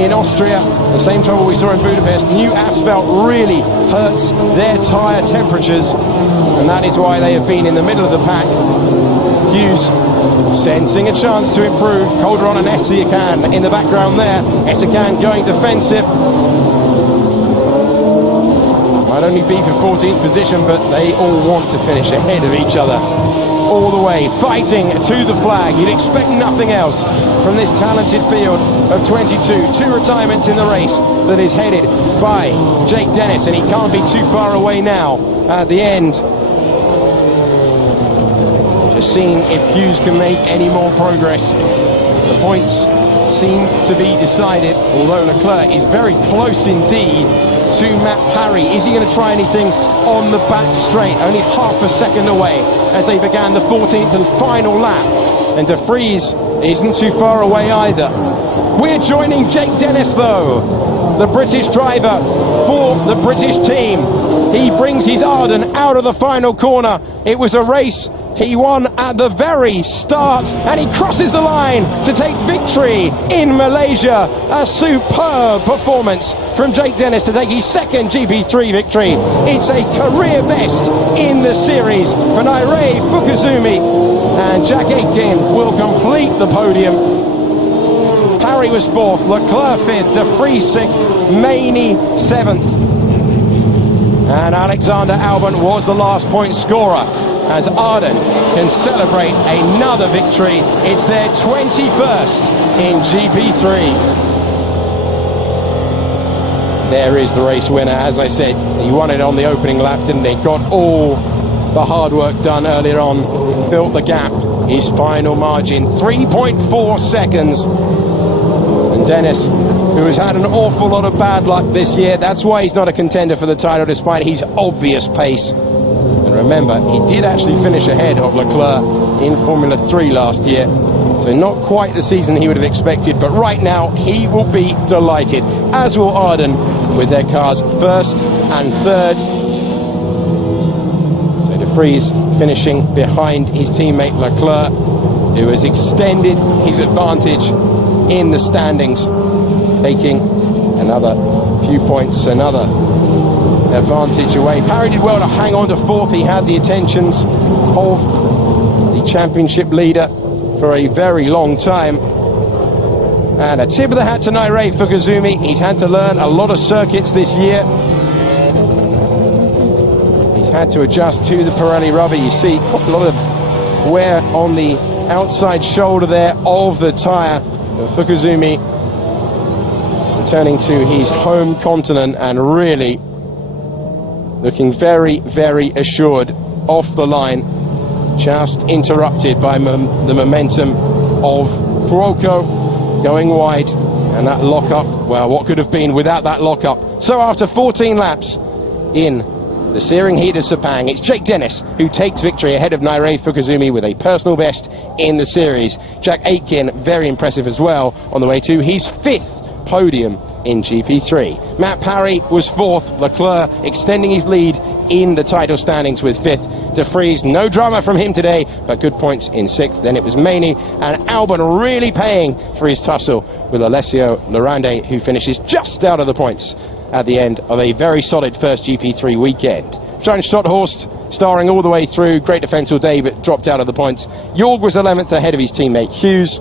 in Austria. The same trouble we saw in Budapest. New asphalt really hurts their tyre temperatures, and that is why they have been in the middle of the pack. Hughes sensing a chance to improve. Calderon and Essiakan in the background there. Essiakan going defensive. Might only be for 14th position, but they all want to finish ahead of each other all the way, fighting to the flag. You'd expect nothing else from this talented field of 22. 2 retirements in the race that is headed by Jake Dennis, and he can't be too far away now at the end. Just seeing if Hughes can make any more progress. The points seem to be decided, although Leclerc is very close indeed to Matt Parry. Is he going to try anything on the back straight? Only half a second away as they began the 14th and final lap. And De Vries isn't too far away either. We're joining Jake Dennis though, the British driver for the British team. He brings his Arden out of the final corner. It was a race he won at the very start, and he crosses the line to take victory in Malaysia. A superb performance from Jake Dennis to take his second GP3 victory. It's a career best in the series for Nirei FUKUZUMI, and Jack Aitken will complete the podium. Parry was 4th, Leclerc 5th, De Vries 6th, Maini 7th. And Alexander Albon was the last point scorer as Arden can celebrate another victory. It's their 21st in GP3. There is the race winner. As I said, he won it on the opening lap, didn't he? Got all the hard work done earlier on, built the gap. His final margin, 3.4 seconds. And Dennis, who has had an awful lot of bad luck this year, that's why he's not a contender for the title despite his obvious pace. And remember, he did actually finish ahead of Leclerc in Formula 3 last year, so not quite the season he would have expected, but right now he will be delighted, as will Arden, with their cars 1st and 3rd. So De Vries finishing behind his teammate Leclerc, who has extended his advantage in the standings, taking another few points, another advantage away. Parry did well to hang on to 4th. He had the attentions of the championship leader for a very long time. And a tip of the hat to Nirei FUKUZUMI. He's had to learn a lot of circuits this year. He's had to adjust to the Pirelli rubber. You see quite a lot of wear on the outside shoulder there of the tyre. FUKUZUMI returning to his home continent and really looking very, very assured off the line, just interrupted by the momentum of Fuoco going wide, and that lockup, well, what could have been without that lockup. So after 14 laps in the searing heat of Sepang, it's Jake Dennis who takes victory ahead of Nirei FUKUZUMI with a personal best in the series. Jack Aitken, very impressive as well on the way to his 5th podium in GP3. Matt Parry was 4th, Leclerc extending his lead in the title standings with 5th. De Vries, no drama from him today, but good points in 6th. Then it was Maini and Albon really paying for his tussle with Alessio Lorande, who finishes just out of the points at the end of a very solid first GP3 weekend. John Stotthorst starring all the way through, great defence all day, but dropped out of the points. Jorg was 11th ahead of his teammate Hughes.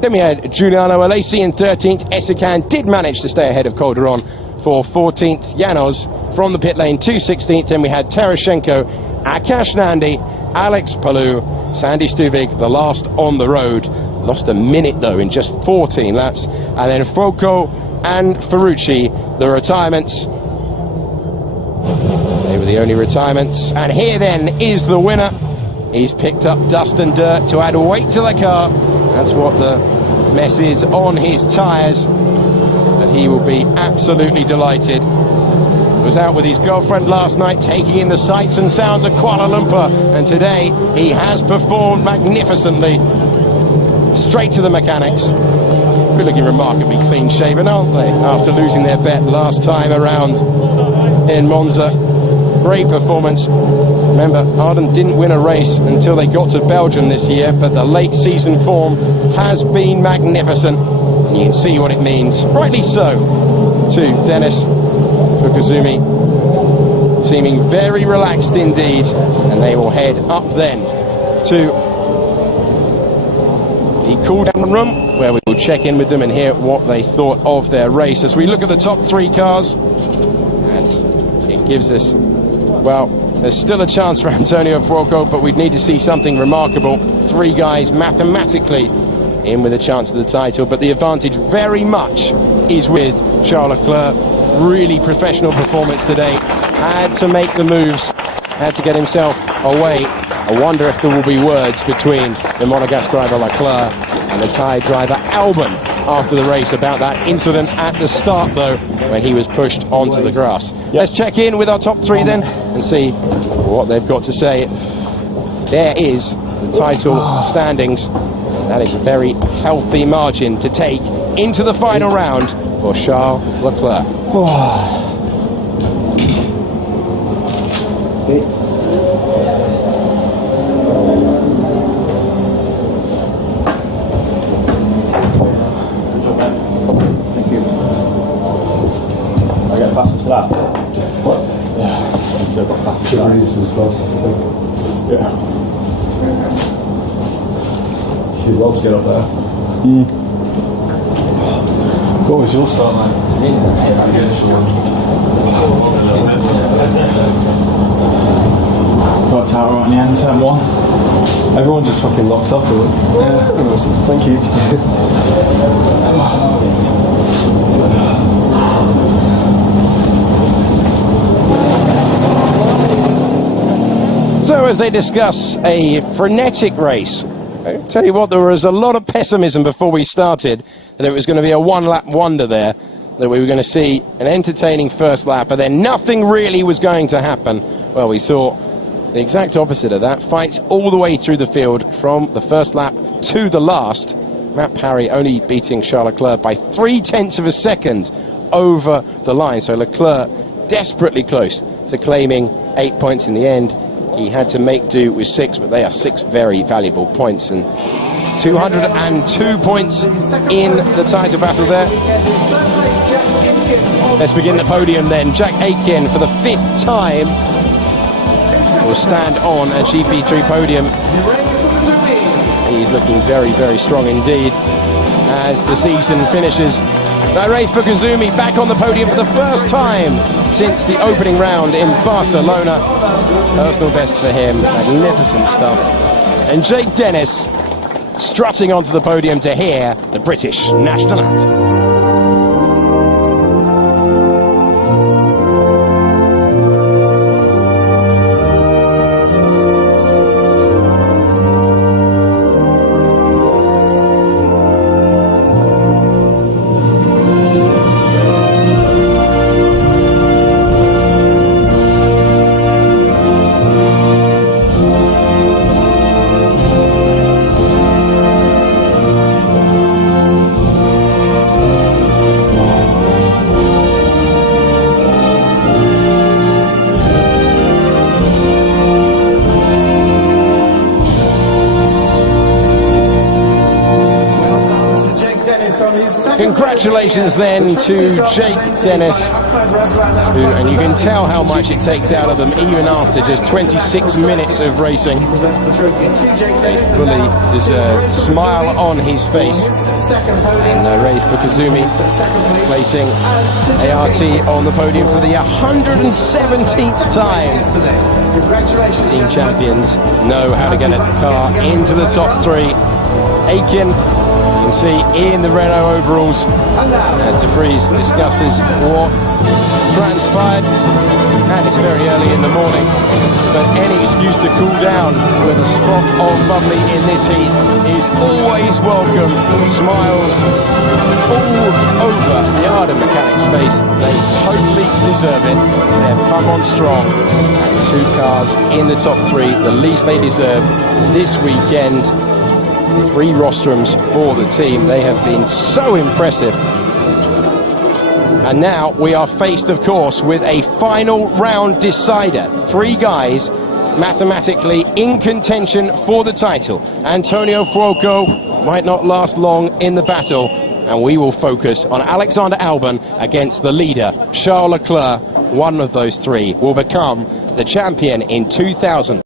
Then we had Giuliano Alesi in 13th. Essiakan did manage to stay ahead of Calderon for 14th. Janos from the pit lane to 16th. Then we had Terashenko, Akash Nandi, Alex Palou, Sandy Stuvig, the last on the road. Lost a minute though in just 14 laps. And then Fuoco and Ferrucci, the retirements. They were the only retirements. And here then is the winner. He's picked up dust and dirt to add weight to the car. That's what the mess is on his tyres. But he will be absolutely delighted. Was out with his girlfriend last night, taking in the sights and sounds of Kuala Lumpur. And today he has performed magnificently. Straight to the mechanics. We're looking remarkably clean-shaven, aren't they? After losing their bet last time around in Monza. great performance. Remember, Arden didn't win a race until they got to Belgium this year, but the late season form has been magnificent. And you can see what it means, rightly so, to Dennis Fukuzumi, seeming very relaxed indeed. And they will head up then to the cool-down room, where we will check in with them and hear what they thought of their race. As we look at the top 3 cars, and it gives us, well, there's still a chance for Antonio Fuoco, but we'd need to see something remarkable. 3 guys mathematically in with a chance of the title, but the advantage very much is with Charles Leclerc. Really professional performance today. Had to make the moves, had to get himself away. I wonder if there will be words between the Monegasque driver Leclerc and the Thai driver Albon after the race about that incident at the start, though, when he was pushed onto the grass. Let's check in with our top 3 then and see what they've got to say. There is the title standings. That is a very healthy margin to take into the final round for Charles Leclerc. Fastest lap. What? Yeah. Fastest lap. Was fastest, I think. Yeah. She'd love to get up there. What was your start, man? Worked out right in the end, turn 1. Everyone just fucking locked up, really. Yeah. Thank you. So as they discuss a frenetic race, I tell you what, there was a lot of pessimism before we started that it was going to be a one-lap wonder there, that we were going to see an entertaining first lap, and then nothing really was going to happen. Well, we saw the exact opposite of that. Fights all the way through the field from the first lap to the last. Matt Parry only beating Charles Leclerc by 0.3 of a second over the line. So Leclerc desperately close to claiming 8 points in the end. He had to make do with 6, but they are 6 very valuable points, and 202 points in the title battle there. Let's begin the podium then. Jack Aitken, for the 5th time, will stand on a GP3 podium. He's looking very, very strong indeed as the season finishes. Nirei FUKUZUMI back on the podium for the first time since the opening round in Barcelona. Personal best for him, magnificent stuff. And Jake Dennis strutting onto the podium to hear the British national anthem. Congratulations then to Jake Dennis, who, and you can tell how much it takes out of them even after just 26 minutes of racing. A fully deserved smile on his face. And Nirei FUKUZUMI placing ART on the podium for the 117th time. Team champions know how to get a car into the top 3. Aitken, you can see in the Renault overalls as De Vries discusses what transpired. And it's very early in the morning, but any excuse to cool down with a spot of bubbly in this heat is always welcome. Smiles all over the Arden mechanics' face. They totally deserve it. They've come on strong, and 2 cars in the top 3, the least they deserve this weekend. 3 rostrums for the team. They have been so impressive. And now we are faced, of course, with a final round decider. 3 guys mathematically in contention for the title. Antonio Fuoco might not last long in the battle, and we will focus on Alexander Albon against the leader, Charles Leclerc. One of those 3 will become the champion in 2000.